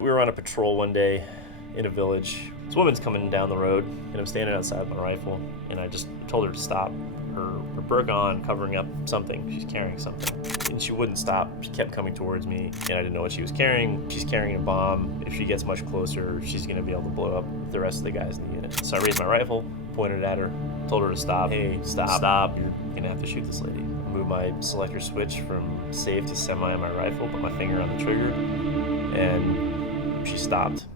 We were on a patrol one day in a village. This woman's coming down the road, and I'm standing outside with my rifle, and I just told her to stop. Her burqa on, covering up something. She's carrying something. And she wouldn't stop. She kept coming towards me, and I didn't know what she was carrying. She's carrying a bomb. If she gets much closer, she's gonna be able to blow up the rest of the guys in the unit. So I raised my rifle, pointed at her, told her to stop. Hey, stop. You're gonna have to shoot this lady. I moved my selector switch from safe to semi on my rifle, put my finger on the trigger, and she stopped.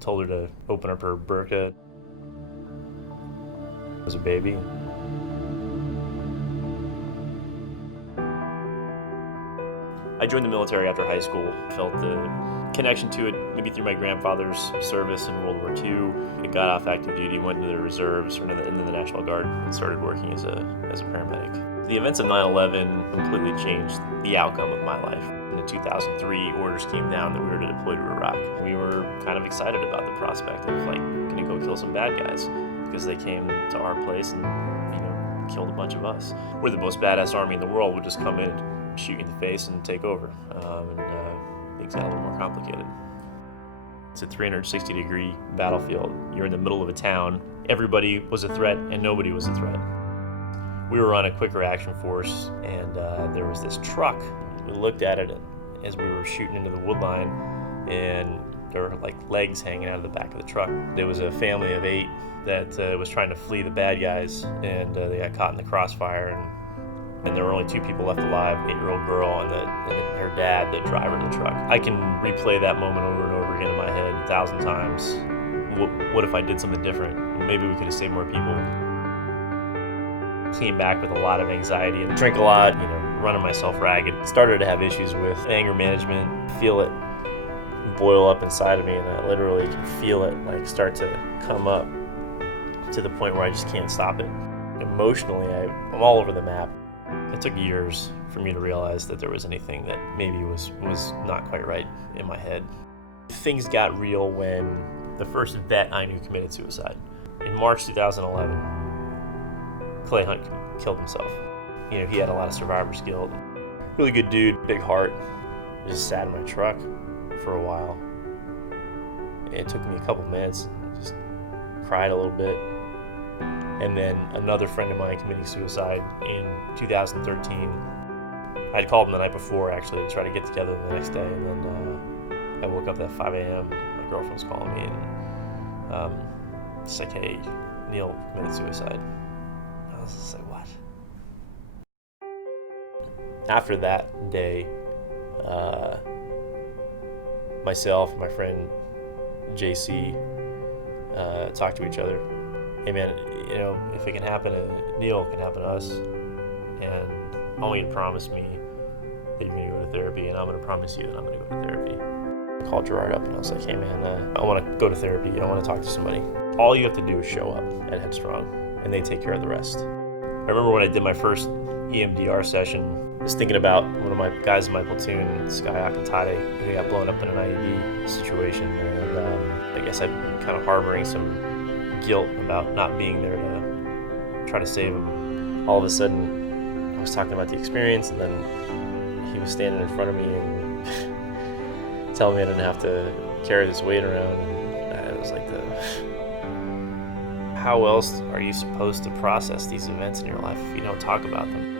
Told her to open up her burqa. It was a baby. I joined the military after high school. Felt the connection to it maybe through my grandfather's service in World War II. I got off active duty, went into the reserves, or into the National Guard, and started working as a paramedic. The events of 9/11 completely changed the outcome of my life. In 2003, orders came down that we were to deploy to Iraq. We were kind of excited about the prospect of gonna go kill some bad guys, because they came to our place and killed a bunch of us. We're the most badass army in the world. Would just come in, shoot you in the face, and take over. Things got a little more complicated. It's a 360-degree battlefield. You're in the middle of a town. Everybody was a threat, and nobody was a threat. We were on a quick reaction force, and there was this truck. We looked at it as we were shooting into the wood line, and there were legs hanging out of the back of the truck. There was a family of 8 that was trying to flee the bad guys, and they got caught in the crossfire, and there were only 2 people left alive, an 8-year-old girl and her dad, the driver of the truck. I can replay that moment over and over again in my head 1,000 times. What if I did something different? Maybe we could have saved more people. Came back with a lot of anxiety and drank a lot, running myself ragged. Started to have issues with anger management, feel it boil up inside of me, and I literally can feel it start to come up to the point where I just can't stop it. Emotionally, I'm all over the map. It took years for me to realize that there was anything that maybe was not quite right in my head. Things got real when the first vet I knew committed suicide. In March 2011, Clay Hunt killed himself. He had a lot of survivor's guilt. Really good dude, big heart. Just sat in my truck for a while. It took me a couple minutes, just cried a little bit. And then another friend of mine committing suicide in 2013. I'd called him the night before, actually, to try to get together the next day. And then I woke up at 5 a.m. My girlfriend was calling me, and it's like, hey, Neil committed suicide. I was just like, what? After that day, myself and my friend JC talked to each other. Hey man, if it can happen to Neil, it can happen to us. And I want you to promise me that you're going to go to therapy, and I'm going to promise you that I'm going to go to therapy. I called Gerard up and I was like, hey man, I want to go to therapy. I want to talk to somebody. All you have to do is show up at Headstrong, and they take care of the rest. I remember when I did my first EMDR session, I was thinking about one of my guys in my platoon, this guy Akantade. He got blown up in an IED situation, and I guess I've been kind of harboring some guilt about not being there to try to save him. All of a sudden, I was talking about the experience, and then he was standing in front of me and telling me I didn't have to carry this weight around. And it was like, how else are you supposed to process these events in your life if you don't talk about them?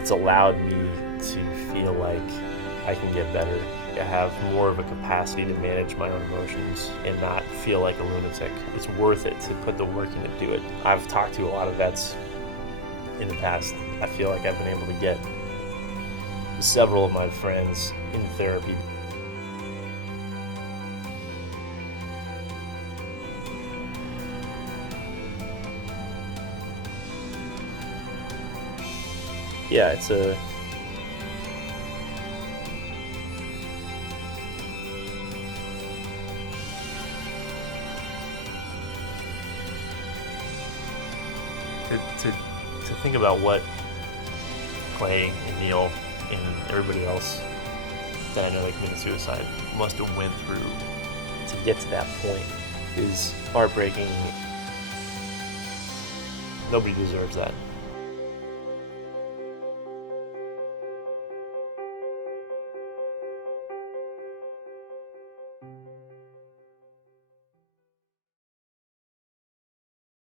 It's allowed me to feel like I can get better. I have more of a capacity to manage my own emotions and not feel like a lunatic. It's worth it to put the work in to do it. I've talked to a lot of vets in the past. I feel like I've been able to get several of my friends in therapy. Yeah, it's a to think about what Clay and Neil and everybody else that I know that committed suicide must have went through to get to that point is heartbreaking. Nobody deserves that.